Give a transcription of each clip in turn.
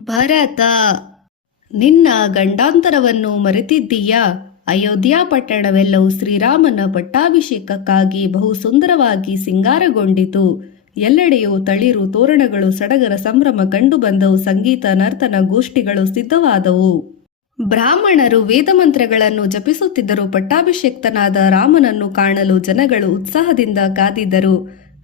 ಭರತ, ನಿನ್ನ ಗಂಡಾಂತರವನ್ನು ಮರೆತಿದ್ದೀಯಾ? ಅಯೋಧ್ಯ ಪಟ್ಟಣವೆಲ್ಲವೂ ಶ್ರೀರಾಮನ ಪಟ್ಟಾಭಿಷೇಕಕ್ಕಾಗಿ ಬಹು ಸುಂದರವಾಗಿ ಸಿಂಗಾರಗೊಂಡಿತು. ಎಲ್ಲೆಡೆಯೂ ತಳಿರು ತೋರಣಗಳು, ಸಡಗರ ಸಂಭ್ರಮ ಕಂಡುಬಂದವು. ಸಂಗೀತ, ನರ್ತನ, ಗೋಷ್ಠಿಗಳು ಸಿದ್ಧವಾದವು. ಬ್ರಾಹ್ಮಣರು ವೇದಮಂತ್ರಗಳನ್ನು ಜಪಿಸುತ್ತಿದ್ದರು. ಪಟ್ಟಾಭಿಷೇಕ್ತನಾದ ರಾಮನನ್ನು ಕಾಣಲು ಜನಗಳು ಉತ್ಸಾಹದಿಂದ ಕಾದಿದ್ದರು.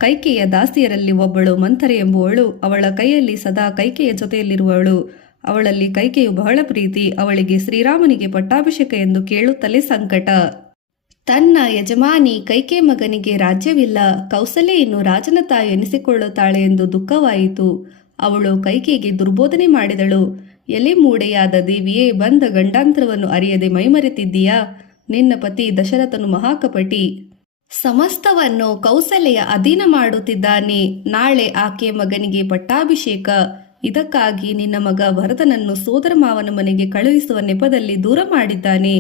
ಕೈಕೆಯ ದಾಸಿಯರಲ್ಲಿ ಒಬ್ಬಳು ಮಂಥರೆ ಎಂಬುವಳು. ಅವಳ ಕೈಯಲ್ಲಿ ಸದಾ ಕೈಕೆಯ ಜೊತೆಯಲ್ಲಿರುವವಳು. ಅವಳಲ್ಲಿ ಕೈಕೆಯು ಬಹಳ ಪ್ರೀತಿ. ಅವಳಿಗೆ ಶ್ರೀರಾಮನಿಗೆ ಪಟ್ಟಾಭಿಷೇಕ ಎಂದು ಕೇಳುತ್ತಲೇ ಸಂಕಟ. ತನ್ನ ಯಜಮಾನಿ ಕೈಕೆ ಮಗನಿಗೆ ರಾಜ್ಯವಿಲ್ಲ, ಕೌಸಲ್ಯ ಇನ್ನು ರಾಜನ ತಾಯಿ ಎನಿಸಿಕೊಳ್ಳುತ್ತಾಳೆ ಎಂದು ದುಃಖವಾಯಿತು. ಅವಳು ಕೈಕೆಗೆ ದುರ್ಬೋಧನೆ ಮಾಡಿದಳು. ಎಲೆ ಮೂಡೆಯಾದ ದೇವಿಯೇ, ಬಂದ ಗಂಡಾಂತರವನ್ನು ಅರಿಯದೆ ಮೈಮರೆತಿದ್ದೀಯಾ? ನಿನ್ನ ಪತಿ ದಶರಥನು ಮಹಾಕಪಟಿ. ಸಮಸ್ತವನ್ನು ಕೌಸಲ್ಯ ಅಧೀನ ಮಾಡುತ್ತಿದ್ದಾನೆ. ನಾಳೆ ಆಕೆ ಮಗನಿಗೆ ಪಟ್ಟಾಭಿಷೇಕ. ಇದಕ್ಕಾಗಿ ನಿನ್ನ ಮಗ ಭರತನನ್ನು ಸೋದರ ಮಾವನ ಮನೆಗೆ ಕಳುಹಿಸುವ ನೆಪದಲ್ಲಿ ದೂರ ಮಾಡಿದ್ದಾನೆ.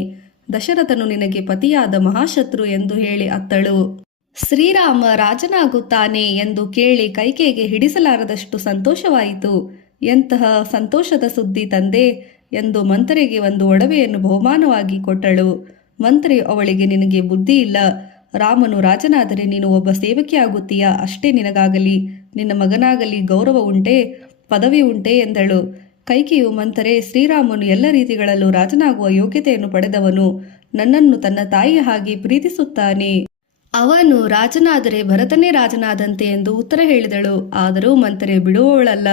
ದಶರಥನು ನಿನಗೆ ಪತಿಯಾದ ಮಹಾಶತ್ರು ಎಂದು ಹೇಳಿ ಅತ್ತಳು. ಶ್ರೀರಾಮ ರಾಜನಾಗುತ್ತಾನೆ ಎಂದು ಕೇಳಿ ಕೈಕೆಗೆ ಹಿಡಿಸಲಾರದಷ್ಟು ಸಂತೋಷವಾಯಿತು. ಎಂತಹ ಸಂತೋಷದ ಸುದ್ದಿ ತಂದೆ ಎಂದು ಮಂಥರೆಗೆ ಒಂದು ಒಡವೆಯನ್ನು ಬಹುಮಾನವಾಗಿ ಕೊಟ್ಟಳು. ಮಂಥರೆಯು ಅವಳಿಗೆ, ನಿನಗೆ ಬುದ್ಧಿ ಇಲ್ಲ. ರಾಮನು ರಾಜನಾದರೆ ನೀನು ಒಬ್ಬ ಸೇವಕಿಯಾಗುತ್ತೀಯಾ? ಅಷ್ಟೇ ನಿನಗಾಗಲಿ, ನಿನ್ನ ಮಗನಾಗಲಿ ಗೌರವ ಉಂಟೆ, ಪದವಿ ಉಂಟೆ ಎಂದಳು. ಕೈಕೆಯು, ಮಂಥರೆ, ಶ್ರೀರಾಮನು ಎಲ್ಲ ರೀತಿಗಳಲ್ಲೂ ರಾಜನಾಗುವ ಯೋಗ್ಯತೆಯನ್ನು ಪಡೆದವನು. ನನ್ನನ್ನು ತನ್ನ ತಾಯಿಯ ಹಾಗೆ ಪ್ರೀತಿಸುತ್ತಾನೆ. ಅವನು ರಾಜನಾದರೆ ಭರತನೇ ರಾಜನಾದಂತೆ ಎಂದು ಉತ್ತರ ಹೇಳಿದಳು. ಆದರೂ ಮಂಥರೆ ಬಿಡುವವಳಲ್ಲ.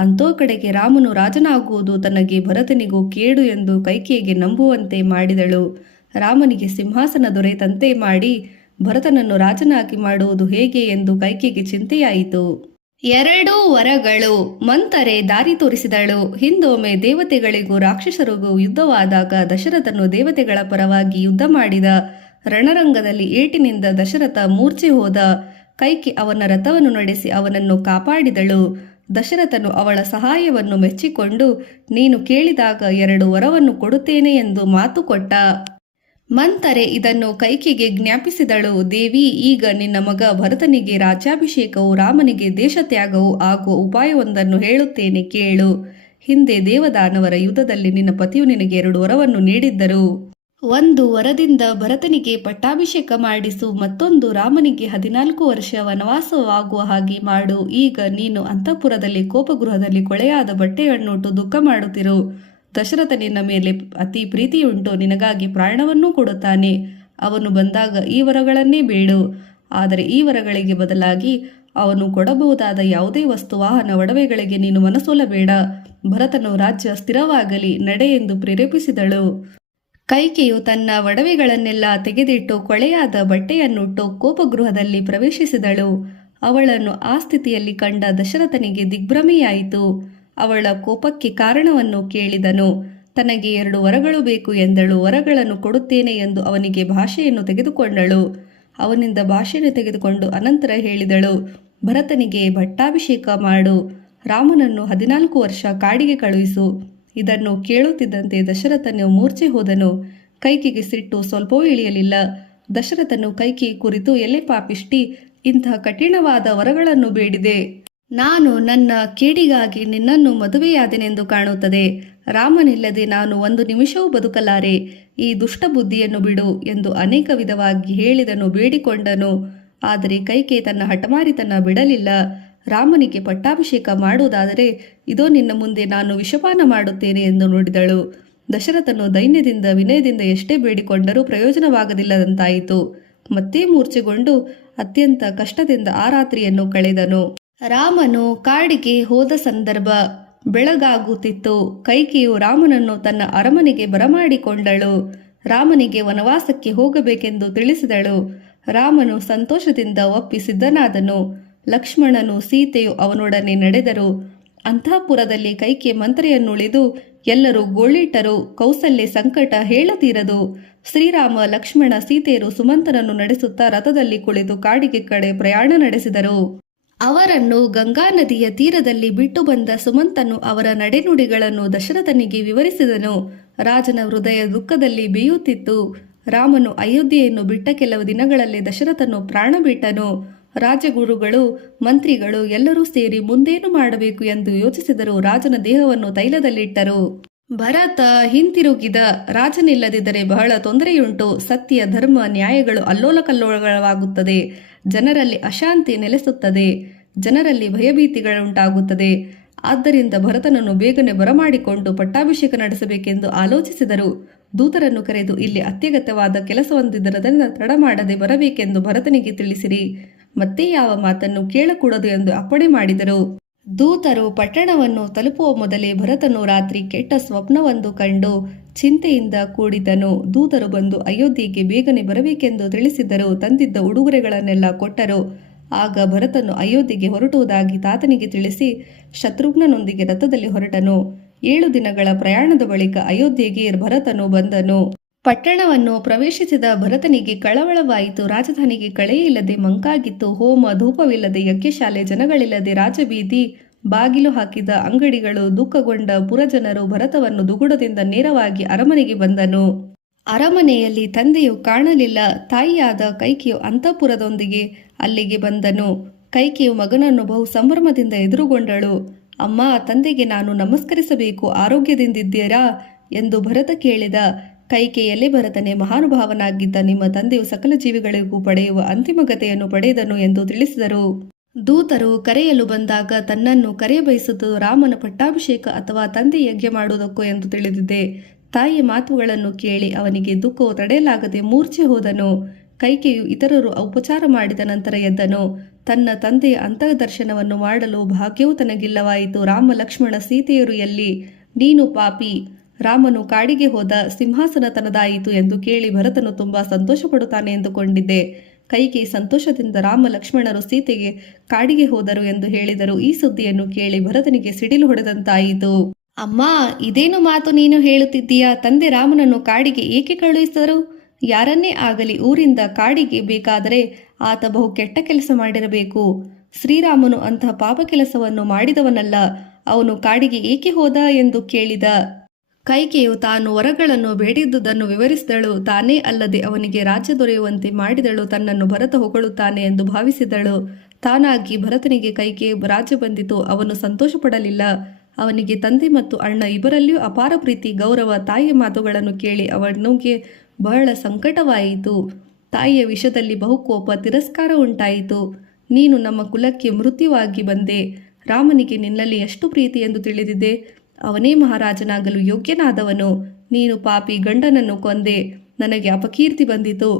ಅಂತೋ ಕಡೆಗೆ ರಾಮನು ರಾಜನಾಗುವುದು ತನಗೆ ಭರತನಿಗೂ ಕೇಡು ಎಂದು ಕೈಕೆಯಿಗೆ ನಂಬುವಂತೆ ಮಾಡಿದಳು. ರಾಮನಿಗೆ ಸಿಂಹಾಸನ ದೊರೆತಂತೆ ಮಾಡಿ ಭರತನನ್ನು ರಾಜನಾಗಿ ಮಾಡುವುದು ಹೇಗೆ ಎಂದು ಕೈಕೆಗೆ ಚಿಂತೆಯಾಯಿತು. 2 ವರಗಳು. ಮಂಥರೆ ದಾರಿ ತೋರಿಸಿದಳು. ಹಿಂದೊಮ್ಮೆ ದೇವತೆಗಳಿಗೂ ರಾಕ್ಷಸರಿಗೂ ಯುದ್ಧವಾದಾಗ ದಶರಥನು ದೇವತೆಗಳ ಪರವಾಗಿ ಯುದ್ಧ ಮಾಡಿದ. ರಣರಂಗದಲ್ಲಿ ಏಟಿನಿಂದ ದಶರಥ ಮೂರ್ಛೆ ಹೋದ. ಕೈಕೆ ಅವನ ರಥವನ್ನು ನಡೆಸಿ ಅವನನ್ನು ಕಾಪಾಡಿದಳು. ದಶರಥನು ಅವಳ ಸಹಾಯವನ್ನು ಮೆಚ್ಚಿಕೊಂಡು, ನೀನು ಕೇಳಿದಾಗ 2 ವರವನ್ನು ಕೊಡುತ್ತೇನೆ ಎಂದು ಮಾತು ಕೊಟ್ಟ. ಮಂಥರೆ ಇದನ್ನು ಕೈಕೆಗೆ ಜ್ಞಾಪಿಸಿದಳು. ದೇವಿ, ಈಗ ನಿನ್ನ ಮಗ ಭರತನಿಗೆ ರಾಜ್ಯಾಭಿಷೇಕವು, ರಾಮನಿಗೆ ದೇಶತ್ಯಾಗವು ಆಗುವ ಉಪಾಯವೊಂದನ್ನು ಹೇಳುತ್ತೇನೆ ಕೇಳು. ಹಿಂದೆ ದೇವದಾನವರ ಯುದ್ಧದಲ್ಲಿ ನಿನ್ನ ಪತಿಯು ನಿನಗೆ 2 ವರವನ್ನು ನೀಡಿದ್ದರು. ಒಂದು ವರದಿಂದ ಭರತನಿಗೆ ಪಟ್ಟಾಭಿಷೇಕ ಮಾಡಿಸು, ಮತ್ತೊಂದು ರಾಮನಿಗೆ 14 ವರ್ಷ ವನವಾಸವಾಗುವ ಹಾಗೆ ಮಾಡು. ಈಗ ನೀನು ಅಂತಃಪುರದಲ್ಲಿ ಕೋಪಗೃಹದಲ್ಲಿ ಕೊಳೆಯಾದ ಬಟ್ಟೆಯನ್ನುಟ್ಟು ದುಃಖ ಮಾಡುತ್ತಿರು. ದಶರಥ ನಿನ್ನ ಮೇಲೆ ಅತಿ ಪ್ರೀತಿಯುಂಟು, ನಿನಗಾಗಿ ಪ್ರಾಣವನ್ನೂ ಕೊಡುತ್ತಾನೆ. ಅವನು ಬಂದಾಗ ಈ ವರಗಳನ್ನೇ ಬೇಡು. ಆದರೆ ಈ ವರಗಳಿಗೆ ಬದಲಾಗಿ ಅವನು ಕೊಡಬಹುದಾದ ಯಾವುದೇ ವಸ್ತು, ವಾಹನ, ಒಡವೆಗಳಿಗೆ ನೀನು ಮನಸೋಲಬೇಡ. ಭರತನು ರಾಜ್ಯ ಸ್ಥಿರವಾಗಲಿ ನಡೆ ಎಂದು ಪ್ರೇರೇಪಿಸಿದಳು. ಕೈಕೆಯು ತನ್ನ ಒಡವೆಗಳನ್ನೆಲ್ಲ ತೆಗೆದಿಟ್ಟು ಕೊಳೆಯಾದ ಬಟ್ಟೆಯನ್ನುಟ್ಟು ಕೋಪಗೃಹದಲ್ಲಿ ಪ್ರವೇಶಿಸಿದಳು. ಅವಳನ್ನು ಆ ಸ್ಥಿತಿಯಲ್ಲಿ ಕಂಡ ದಶರಥನಿಗೆ ದಿಗ್ಭ್ರಮೆಯಾಯಿತು. ಅವಳ ಕೋಪಕ್ಕೆ ಕಾರಣವನ್ನು ಕೇಳಿದನು. ತನಗೆ 2 ವರಗಳು ಬೇಕು ಎಂದಳು. ವರಗಳನ್ನು ಕೊಡುತ್ತೇನೆ ಎಂದು ಅವನಿಗೆ ಭಾಷೆಯನ್ನು ತೆಗೆದುಕೊಂಡಳು. ಅವನಿಂದ ಭಾಷೆಯನ್ನು ತೆಗೆದುಕೊಂಡು ಅನಂತರ ಹೇಳಿದಳು, ಭರತನಿಗೆ ಪಟ್ಟಾಭಿಷೇಕ ಮಾಡು. ರಾಮನನ್ನು 14 ವರ್ಷ ಕಾಡಿಗೆ ಕಳುಹಿಸು. ಇದನ್ನು ಕೇಳುತ್ತಿದ್ದಂತೆ ದಶರಥನು ಮೂರ್ಛೆ ಹೋದನು. ಕೈಕೆಗೆ ಸಿಟ್ಟು ಸ್ವಲ್ಪವೂ ಇಳಿಯಲಿಲ್ಲ. ದಶರಥನು ಕೈಕೆ ಕುರಿತು, ಎಲೆ ಪಾಪಿಷ್ಟಿ, ಇಂತಹ ಕಠಿಣವಾದ ವರಗಳನ್ನು ಬೇಡಿದೆ. ನಾನು ನನ್ನ ಕೇಡಿಗಾಗಿ ನಿನ್ನನ್ನು ಮದುವೆಯಾದೆನೆಂದು ಕಾಣುತ್ತದೆ. ರಾಮನಿಲ್ಲದೆ ನಾನು 1 ನಿಮಿಷವೂ ಬದುಕಲಾರೆ. ಈ ದುಷ್ಟ ಬುದ್ಧಿಯನ್ನು ಬಿಡು ಎಂದು ಅನೇಕ ವಿಧವಾಗಿ ಹೇಳಿದನು, ಬೇಡಿಕೊಂಡನು. ಆದರೆ ಕೈಕೆ ತನ್ನ ಹಠಮಾರಿತನ ಬಿಡಲಿಲ್ಲ. ರಾಮನಿಗೆ ಪಟ್ಟಾಭಿಷೇಕ ಮಾಡುವುದಾದರೆ ಇದೋ ನಿನ್ನ ಮುಂದೆ ನಾನು ವಿಷಪಾನ ಮಾಡುತ್ತೇನೆ ಎಂದು ನುಡಿದಳು. ದಶರಥನು ದೈನ್ಯದಿಂದ ವಿನಯದಿಂದ ಎಷ್ಟೇ ಬೇಡಿಕೊಂಡರೂ ಪ್ರಯೋಜನವಾಗದಿಲ್ಲದಂತಾಯಿತು. ಮತ್ತೆ ಮೂರ್ಛೆಗೊಂಡು ಅತ್ಯಂತ ಕಷ್ಟದಿಂದ ಆ ರಾತ್ರಿಯನ್ನು ಕಳೆದನು. ರಾಮನು ಕಾಡಿಗೆ ಹೋದ ಸಂದರ್ಭ. ಬೆಳಗಾಗುತ್ತಿತ್ತು. ಕೈಕೆಯು ರಾಮನನ್ನು ತನ್ನ ಅರಮನೆಗೆ ಬರಮಾಡಿಕೊಂಡಳು. ರಾಮನಿಗೆ ವನವಾಸಕ್ಕೆ ಹೋಗಬೇಕೆಂದು ತಿಳಿಸಿದಳು. ರಾಮನು ಸಂತೋಷದಿಂದ ಒಪ್ಪಿ ಸಿದ್ಧನಾದನು. ಲಕ್ಷ್ಮಣನು ಸೀತೆಯು ಅವನೊಡನೆ ನಡೆದರು. ಅಂತಃಪುರದಲ್ಲಿ ಕೈಕೆ ಮಂಥರೆಯನ್ನುಳಿದು ಎಲ್ಲರೂ ಗೋಳಿಟ್ಟರು. ಕೌಸಲ್ಯ ಸಂಕಟ ಹೇಳತೀರದು. ಶ್ರೀರಾಮ, ಲಕ್ಷ್ಮಣ, ಸೀತೆಯರು ಸುಮಂತನನ್ನು ನಡೆಸುತ್ತಾ ರಥದಲ್ಲಿ ಕುಳಿತು ಕಾಡಿಗೆ ಕಡೆ ಪ್ರಯಾಣ ನಡೆಸಿದರು. ಅವರನ್ನು ಗಂಗಾ ನದಿಯ ತೀರದಲ್ಲಿ ಬಿಟ್ಟು ಬಂದ ಸುಮಂತನು ಅವರ ನಡೆನುಡಿಗಳನ್ನು ದಶರಥನಿಗೆ ವಿವರಿಸಿದನು. ರಾಜನ ಹೃದಯ ದುಃಖದಲ್ಲಿ ಬೇಯುತ್ತಿತ್ತು. ರಾಮನು ಅಯೋಧ್ಯೆಯನ್ನು ಬಿಟ್ಟ ಕೆಲವು ದಿನಗಳಲ್ಲಿ ದಶರಥನು ಪ್ರಾಣ ಬಿಟ್ಟನು. ರಾಜಗುರುಗಳು ಮಂತ್ರಿಗಳು ಎಲ್ಲರೂ ಸೇರಿ ಮುಂದೇನು ಮಾಡಬೇಕು ಎಂದು ಯೋಚಿಸಿದರು. ರಾಜನ ದೇಹವನ್ನು ತೈಲದಲ್ಲಿಟ್ಟರು. ಭರತ ಹಿಂತಿರುಗಿದ. ರಾಜನಿಲ್ಲದಿದ್ದರೆ ಬಹಳ ತೊಂದರೆಯುಂಟು. ಸತ್ಯ ಧರ್ಮ ನ್ಯಾಯಗಳು ಅಲ್ಲೋಲಕಲ್ಲೋಲವಾಗುತ್ತದೆ. ಜನರಲ್ಲಿ ಅಶಾಂತಿ ನೆಲೆಸುತ್ತದೆ. ಜನರಲ್ಲಿ ಭಯಭೀತಿಗಳುಂಟಾಗುತ್ತದೆ. ಆದ್ದರಿಂದ ಭರತನನ್ನು ಬೇಗನೆ ಬರಮಾಡಿಕೊಂಡು ಪಟ್ಟಾಭಿಷೇಕ ನಡೆಸಬೇಕೆಂದು ಆಲೋಚಿಸಿದರು. ದೂತರನ್ನು ಕರೆದು ಇಲ್ಲಿ ಅತ್ಯಗತ್ಯವಾದ ಕೆಲಸವೊಂದಿದ್ದರದನ್ನು ತಡ ಮಾಡದೆ ಬರಬೇಕೆಂದು ಭರತನಿಗೆ ತಿಳಿಸಿರಿ. ಮತ್ತೆ ಯಾವ ಮಾತನ್ನು ಕೇಳಕೂಡದು ಎಂದು ಅಪ್ಪಣೆ ಮಾಡಿದರು. ದೂತರು ಪಟ್ಟಣವನ್ನು ತಲುಪುವ ಮೊದಲೇ ಭರತನು ರಾತ್ರಿ ಕೆಟ್ಟ ಸ್ವಪ್ನವೊಂದು ಕಂಡು ಚಿಂತೆಯಿಂದ ಕೂಡಿದನು. ದೂತರು ಬಂದು ಅಯೋಧ್ಯೆಗೆ ಬೇಗನೆ ಬರಬೇಕೆಂದು ತಿಳಿಸಿದರು. ತಂದಿದ್ದ ಉಡುಗೊರೆಗಳನ್ನೆಲ್ಲ ಕೊಟ್ಟರು. ಆಗ ಭರತನು ಅಯೋಧ್ಯೆಗೆ ಹೊರಟುವುದಾಗಿ ತಾತನಿಗೆ ತಿಳಿಸಿ ಶತ್ರುಘ್ನನೊಂದಿಗೆ ರಥದಲ್ಲಿ ಹೊರಟನು. 7 ದಿನಗಳ ಪ್ರಯಾಣದ ಬಳಿಕ ಅಯೋಧ್ಯೆಗೆ ಭರತನು ಬಂದನು. ಪಟ್ಟಣವನ್ನು ಪ್ರವೇಶಿಸಿದ ಭರತನಿಗೆ ಕಳವಳವಾಯಿತು. ರಾಜಧಾನಿಗೆ ಕಳೆಯೇ ಇಲ್ಲದೆ ಮಂಕಾಗಿತ್ತು. ಹೋಮ ಧೂಪವಿಲ್ಲದೆ ಯಜ್ಞಶಾಲೆ, ಜನಗಳಿಲ್ಲದೆ ರಾಜಬೀದಿ, ಬಾಗಿಲು ಹಾಕಿದ ಅಂಗಡಿಗಳು. ದುಃಖಗೊಂಡ ಪುರಜನರು ಭರತವನ್ನು ದುಗುಡದಿಂದ ನೇರವಾಗಿ ಅರಮನೆಗೆ ಬಂದನು. ಅರಮನೆಯಲ್ಲಿ ತಂದೆಯು ಕಾಣಲಿಲ್ಲ. ತಾಯಿಯಾದ ಕೈಕೆಯು ಅಂತಃಪುರದೊಂದಿಗೆ ಅಲ್ಲಿಗೆ ಬಂದನು. ಕೈಕೆಯು ಮಗನನ್ನು ಬಹು ಸಂಭ್ರಮದಿಂದ ಎದುರುಗೊಂಡಳು. ಅಮ್ಮ, ತಂದೆಗೆ ನಾನು ನಮಸ್ಕರಿಸಬೇಕು, ಆರೋಗ್ಯದಿಂದಿದ್ದೀರಾ ಎಂದು ಭರತ ಕೇಳಿದ. ಕೈಕೆಯಲ್ಲೇ ಭರತನೇ, ಮಹಾನುಭಾವನಾಗಿದ್ದ ನಿಮ್ಮ ತಂದೆಯು ಸಕಲ ಜೀವಿಗಳಿಗೂ ಪಡೆಯುವ ಅಂತಿಮ ಗತಿಯನ್ನು ಪಡೆದನು ಎಂದು ತಿಳಿಸಿದರು. ದೂತರು ಕರೆಯಲು ಬಂದಾಗ ತನ್ನನ್ನು ಕರೆಯಬಯಸುವುದು ರಾಮನ ಪಟ್ಟಾಭಿಷೇಕ ಅಥವಾ ತಂದೆ ಯಜ್ಞ ಮಾಡುವುದಕ್ಕೋ ಎಂದು ತಿಳಿದಿದೆ. ತಾಯಿಯ ಮಾತುಗಳನ್ನು ಕೇಳಿ ಅವನಿಗೆ ದುಃಖವು ತಡೆಯಲಾಗದೆ ಮೂರ್ಛೆ ಹೋದನು. ಕೈಕೆಯು ಇತರರು ಉಪಚಾರ ಮಾಡಿದ ನಂತರ ಎದ್ದನು. ತನ್ನ ತಂದೆಯ ಅಂತರ್ದರ್ಶನವನ್ನು ಮಾಡಲು ಭಾಗ್ಯವೂ ತನಗಿಲ್ಲವಾಯಿತು. ರಾಮ ಲಕ್ಷ್ಮಣ ಸೀತೆಯರು ಎಲ್ಲಿ? ನೀನು ಪಾಪಿ. ರಾಮನು ಕಾಡಿಗೆ ಹೋದ, ಸಿಂಹಾಸನ ತನದಾಯಿತು ಎಂದು ಕೇಳಿ ಭರತನು ತುಂಬಾ ಸಂತೋಷ ಪಡುತ್ತಾನೆ ಎಂದುಕೊಂಡಿದ್ದೆ. ಕೈಕೇಯಿ ಸಂತೋಷದಿಂದ ರಾಮ ಲಕ್ಷ್ಮಣರು ಸೀತೆಗೆ ಕಾಡಿಗೆ ಹೋದರು ಎಂದು ಹೇಳಿದರು. ಈ ಸುದ್ದಿಯನ್ನು ಕೇಳಿ ಭರತನಿಗೆ ಸಿಡಿಲು ಹೊಡೆದಂತಾಯಿತು. ಅಮ್ಮ, ಇದೇನು ಮಾತು ನೀನು ಹೇಳುತ್ತಿದ್ದೀಯಾ? ತಂದೆ ರಾಮನನ್ನು ಕಾಡಿಗೆ ಏಕೆ ಕಳುಹಿಸಿದರು? ಯಾರನ್ನೇ ಆಗಲಿ ಊರಿಂದ ಕಾಡಿಗೆ ಬೇಕಾದರೆ ಆತ ಬಹು ಕೆಟ್ಟ ಕೆಲಸ ಮಾಡಿರಬೇಕು. ಶ್ರೀರಾಮನು ಅಂತಹ ಪಾಪ ಕೆಲಸವನ್ನು ಮಾಡಿದವನಲ್ಲ. ಅವನು ಕಾಡಿಗೆ ಏಕೆ ಹೋದ ಎಂದು ಕೇಳಿದ. ಕೈಕೆಯು ತಾನು ವರಗಳನ್ನು ಬೇಡಿದ್ದುದನ್ನು ವಿವರಿಸಿದಳು. ತಾನೇ ಅಲ್ಲದೆ ಅವನಿಗೆ ರಾಜ್ಯ ದೊರೆಯುವಂತೆ ಮಾಡಿದಳು. ತನ್ನನ್ನು ಭರತ ಹೊಗಳುತ್ತಾನೆ ಎಂದು ಭಾವಿಸಿದಳು. ತಾನಾಗಿ ಭರತನಿಗೆ ಕೈಕೆಯ ರಾಜ್ಯ ಬಂದಿತು. ಅವನು ಸಂತೋಷ ಪಡಲಿಲ್ಲ. ಅವನಿಗೆ ತಂದೆ ಮತ್ತು ಅಣ್ಣ ಇಬ್ಬರಲ್ಲಿಯೂ ಅಪಾರ ಪ್ರೀತಿ, ಗೌರವ. ತಾಯಿಯ ಮಾತುಗಳನ್ನು ಕೇಳಿ ಅವನಿಗೆ ಬಹಳ ಸಂಕಟವಾಯಿತು. ತಾಯಿಯ ವಿಷಯದಲ್ಲಿ ಬಹುಕೋಪ, ತಿರಸ್ಕಾರ ಉಂಟಾಯಿತು. ನೀನು ನಮ್ಮ ಕುಲಕ್ಕೆ ಮೃತ್ಯುವಾಗಿ ಬಂದೆ. ರಾಮನಿಗೆ ನಿನ್ನಲ್ಲಿ ಎಷ್ಟು ಪ್ರೀತಿ ಎಂದು ತಿಳಿದಿದೆ. ಅವನೇ ಮಹಾರಾಜನಾಗಲು ಯೋಗ್ಯನಾದವನು. ನೀನು ಪಾಪಿ, ಗಂಡನನ್ನು ಕೊಂದೆ. ನನಗೆ ಅಪಕೀರ್ತಿ ಬಂದಿತು.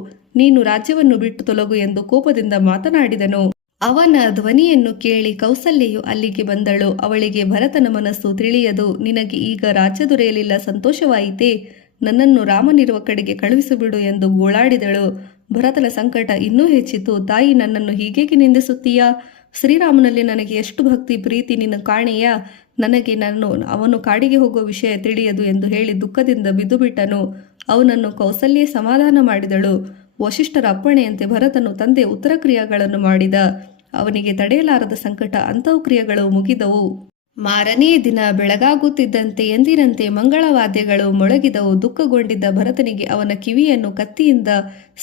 ನೀನು ರಾಜ್ಯವನ್ನು ಬಿಟ್ಟು ತೊಲಗು ಎಂದು ಕೋಪದಿಂದ ಮಾತನಾಡಿದನು. ಅವನ ಧ್ವನಿಯನ್ನು ಕೇಳಿ ಕೌಸಲ್ಯೆಯು ಅಲ್ಲಿಗೆ ಬಂದಳು. ಅವಳಿಗೆ ಭರತನ ಮನಸ್ಸು ತಿಳಿಯದು. ನಿನಗೆ ಈಗ ರಾಜ್ಯ ದೊರೆಯಲಿಲ್ಲ, ಸಂತೋಷವಾಯಿತೇ? ನನ್ನನ್ನು ರಾಮನಿರುವ ಕಡೆಗೆ ಕಳುಹಿಸಿಬಿಡು ಎಂದು ಗೋಳಾಡಿದಳು. ಭರತನ ಸಂಕಟ ಇನ್ನೂ ಹೆಚ್ಚಿತು. ತಾಯಿ, ನನ್ನನ್ನು ಹೀಗೇಕೆ ನಿಂದಿಸುತ್ತೀಯಾ? ಶ್ರೀರಾಮನಲ್ಲಿ ನನಗೆ ಎಷ್ಟು ಭಕ್ತಿ ಪ್ರೀತಿ ನಿನ್ನ ಕಾಣೆಯಾ? ನನಗೆ ಅವನು ಕಾಡಿಗೆ ಹೋಗುವ ವಿಷಯ ತಿಳಿಯದು ಎಂದು ಹೇಳಿ ದುಃಖದಿಂದ ಬಿದ್ದುಬಿಟ್ಟನು. ಅವನನ್ನು ಕೌಸಲ್ಯೆ ಸಮಾಧಾನ ಮಾಡಿದಳು. ವಶಿಷ್ಠರ ಅಪ್ಪಣೆಯಂತೆ ಭರತನು ತಂದೆ ಉತ್ತರ ಕ್ರಿಯೆಗಳನ್ನು ಮಾಡಿದ. ಅವನಿಗೆ ತಡೆಯಲಾರದ ಸಂಕಟ ಅಂತಃಕ್ರಿಯೆಗಳು ಮುಗಿದವು. ಮಾರನೇ ದಿನ ಬೆಳಗಾಗುತ್ತಿದ್ದಂತೆ ಎಂದಿನಂತೆ ಮಂಗಳವಾದ್ಯಗಳು ಮೊಳಗಿದವು. ದುಃಖಗೊಂಡಿದ್ದ ಭರತನಿಗೆ ಅವನ ಕಿವಿಯನ್ನು ಕತ್ತಿಯಿಂದ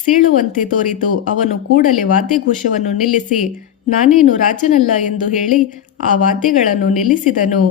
ಸೀಳುವಂತೆ ತೋರಿತು. ಅವನು ಕೂಡಲೇ ವಾದ್ಯಘೋಷವನ್ನು ನಿಲ್ಲಿಸಿ, ನಾನೇನು ರಾಜನಲ್ಲ ಎಂದು ಹೇಳಿ ಆ ವಾದ್ಯಗಳನ್ನು ನಿಲ್ಲಿಸಿದನು.